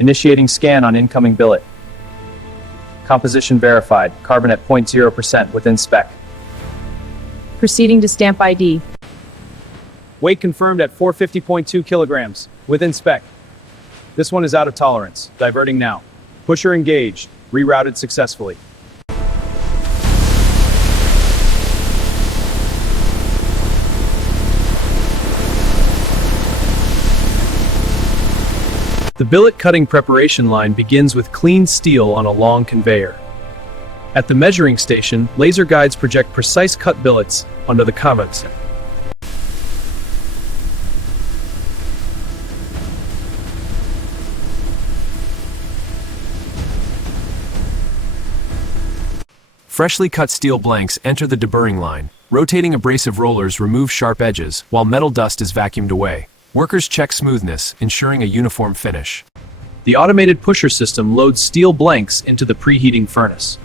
Initiating scan on incoming billet. Composition verified. Carbon at 0.0% within spec. Proceeding to stamp ID. Weight confirmed at 450.2 kilograms. Within spec. This one is out of tolerance. Diverting now. Pusher engaged. Rerouted successfully. The billet cutting preparation line begins with clean steel on a long conveyor. At the measuring station, laser guides project precise cut billets onto the canvas. Freshly cut steel blanks enter the deburring line. Rotating abrasive rollers remove sharp edges, while metal dust is vacuumed away. Workers check smoothness, ensuring a uniform finish. The automated pusher system loads steel blanks into the preheating furnace.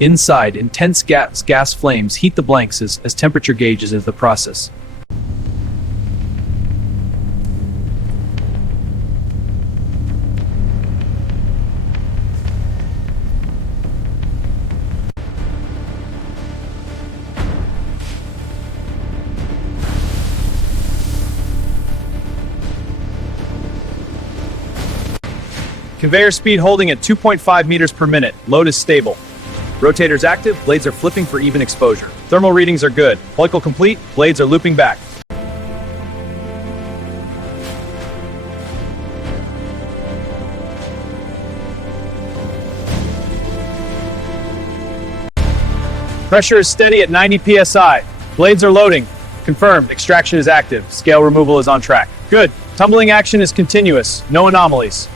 Inside, intense gas flames heat the blanks as temperature gauges into the process. Conveyor speed holding at 2.5 meters per minute. Load is stable. Rotators active, blades are flipping for even exposure. Thermal readings are good. Helical complete, blades are looping back. Pressure is steady at 90 psi. Blades are loading. Confirmed, extraction is active. Scale removal is on track. Good. Tumbling action is continuous. No anomalies.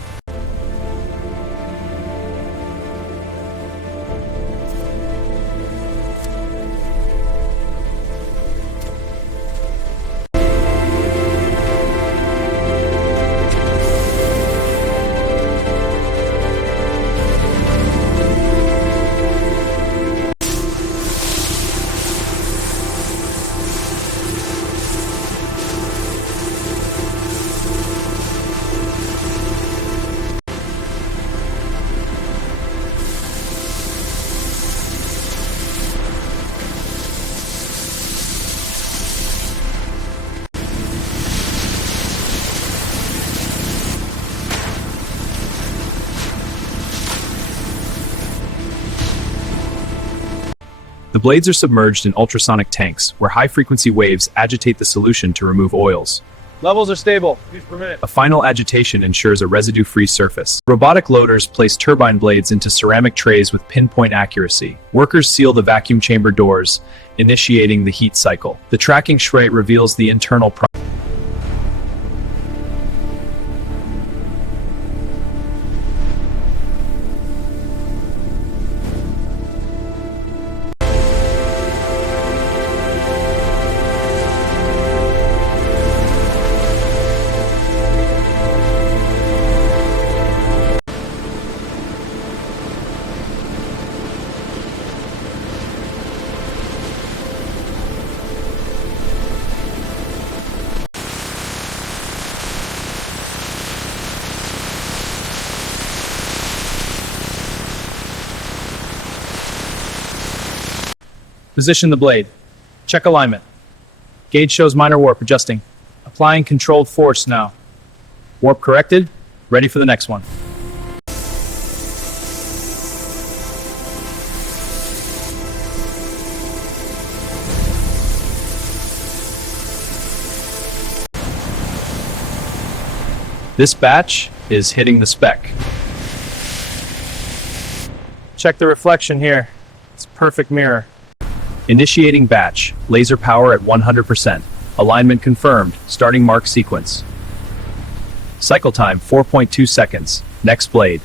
The blades are submerged in ultrasonic tanks, where high-frequency waves agitate the solution to remove oils. Levels are stable. Per minute. A final agitation ensures a residue-free surface. Robotic loaders place turbine blades into ceramic trays with pinpoint accuracy. Workers seal the vacuum chamber doors, initiating the heat cycle. The tracking tray reveals the internal process. Position the blade. Check alignment. Gauge shows minor warp, adjusting. Applying controlled force now. Warp corrected. Ready for the next one. This batch is hitting the spec. Check the reflection here. It's a perfect mirror. Initiating batch. Laser power at 100%. Alignment confirmed. Starting mark sequence. Cycle time 4.2 seconds. Next blade.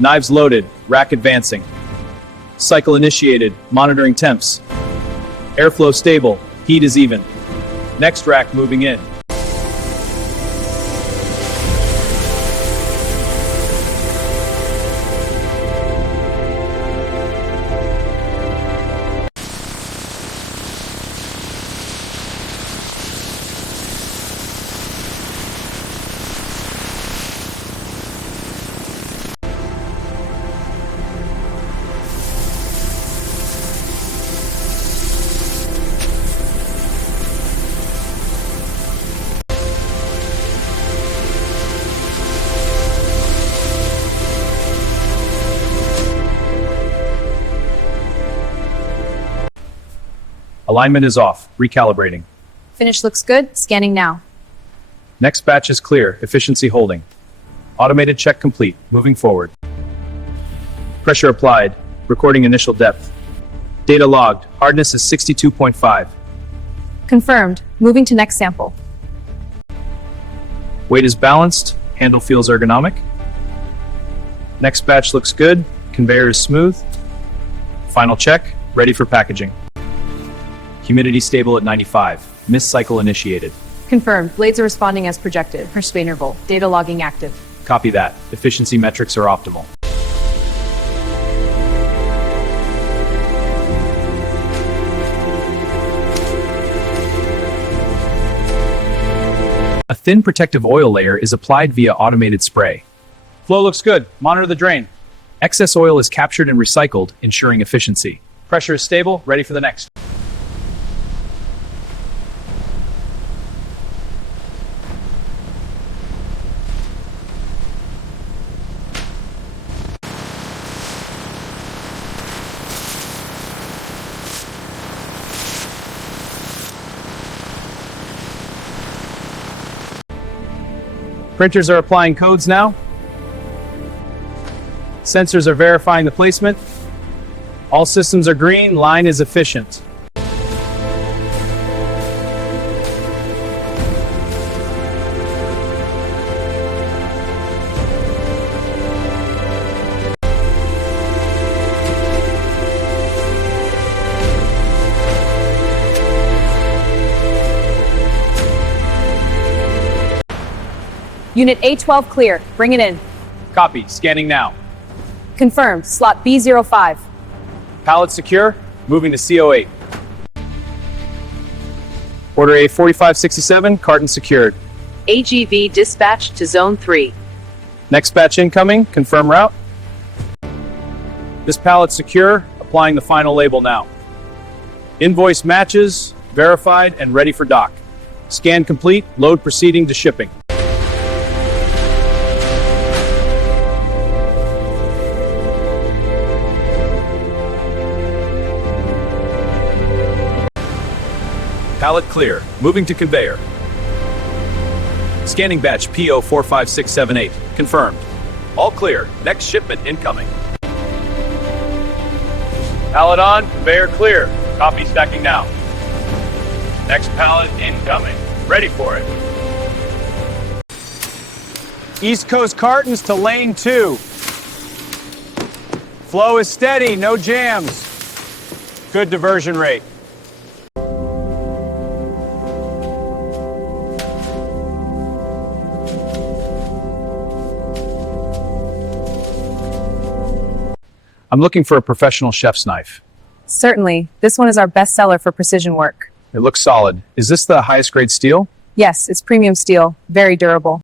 Knives loaded, rack advancing. Cycle initiated, monitoring temps. Airflow stable, heat is even. Next rack moving in. Alignment is off, recalibrating. Finish looks good. Scanning now. Next batch is clear, efficiency holding. Automated check complete, moving forward. Pressure applied, recording initial depth. Data logged, hardness is 62.5. Confirmed. Moving to next sample. Weight is balanced, handle feels ergonomic. Next batch looks good, conveyor is smooth. Final check, ready for packaging. Humidity stable at 95, mist cycle initiated. Confirmed. Blades are responding as projected. Pressure interval. Data logging active. Copy that, efficiency metrics are optimal. A thin protective oil layer is applied via automated spray. Flow looks good, monitor the drain. Excess oil is captured and recycled, ensuring efficiency. Pressure is stable, ready for the next. Printers are applying codes now. Sensors are verifying the placement. All systems are green, line is efficient. Unit A12 clear. Bring it in. Copy, scanning now. Confirmed. Slot B05. Pallet secure, moving to CO8. Order A4567, carton secured. AGV dispatched to Zone 3. Next batch incoming, confirm route. This pallet secure, applying the final label now. Invoice matches, verified and ready for dock. Scan complete, load proceeding to shipping. Pallet clear, moving to conveyor. Scanning batch PO45678, confirmed. All clear, next shipment incoming. Pallet on, conveyor clear. Copy stacking now. Next pallet incoming, ready for it. East Coast cartons to lane 2. Flow is steady, no jams. Good diversion rate. I'm looking for a professional chef's knife. Certainly. This one is our best seller for precision work. It looks solid. Is this the highest grade steel? Yes, it's premium steel. Very durable.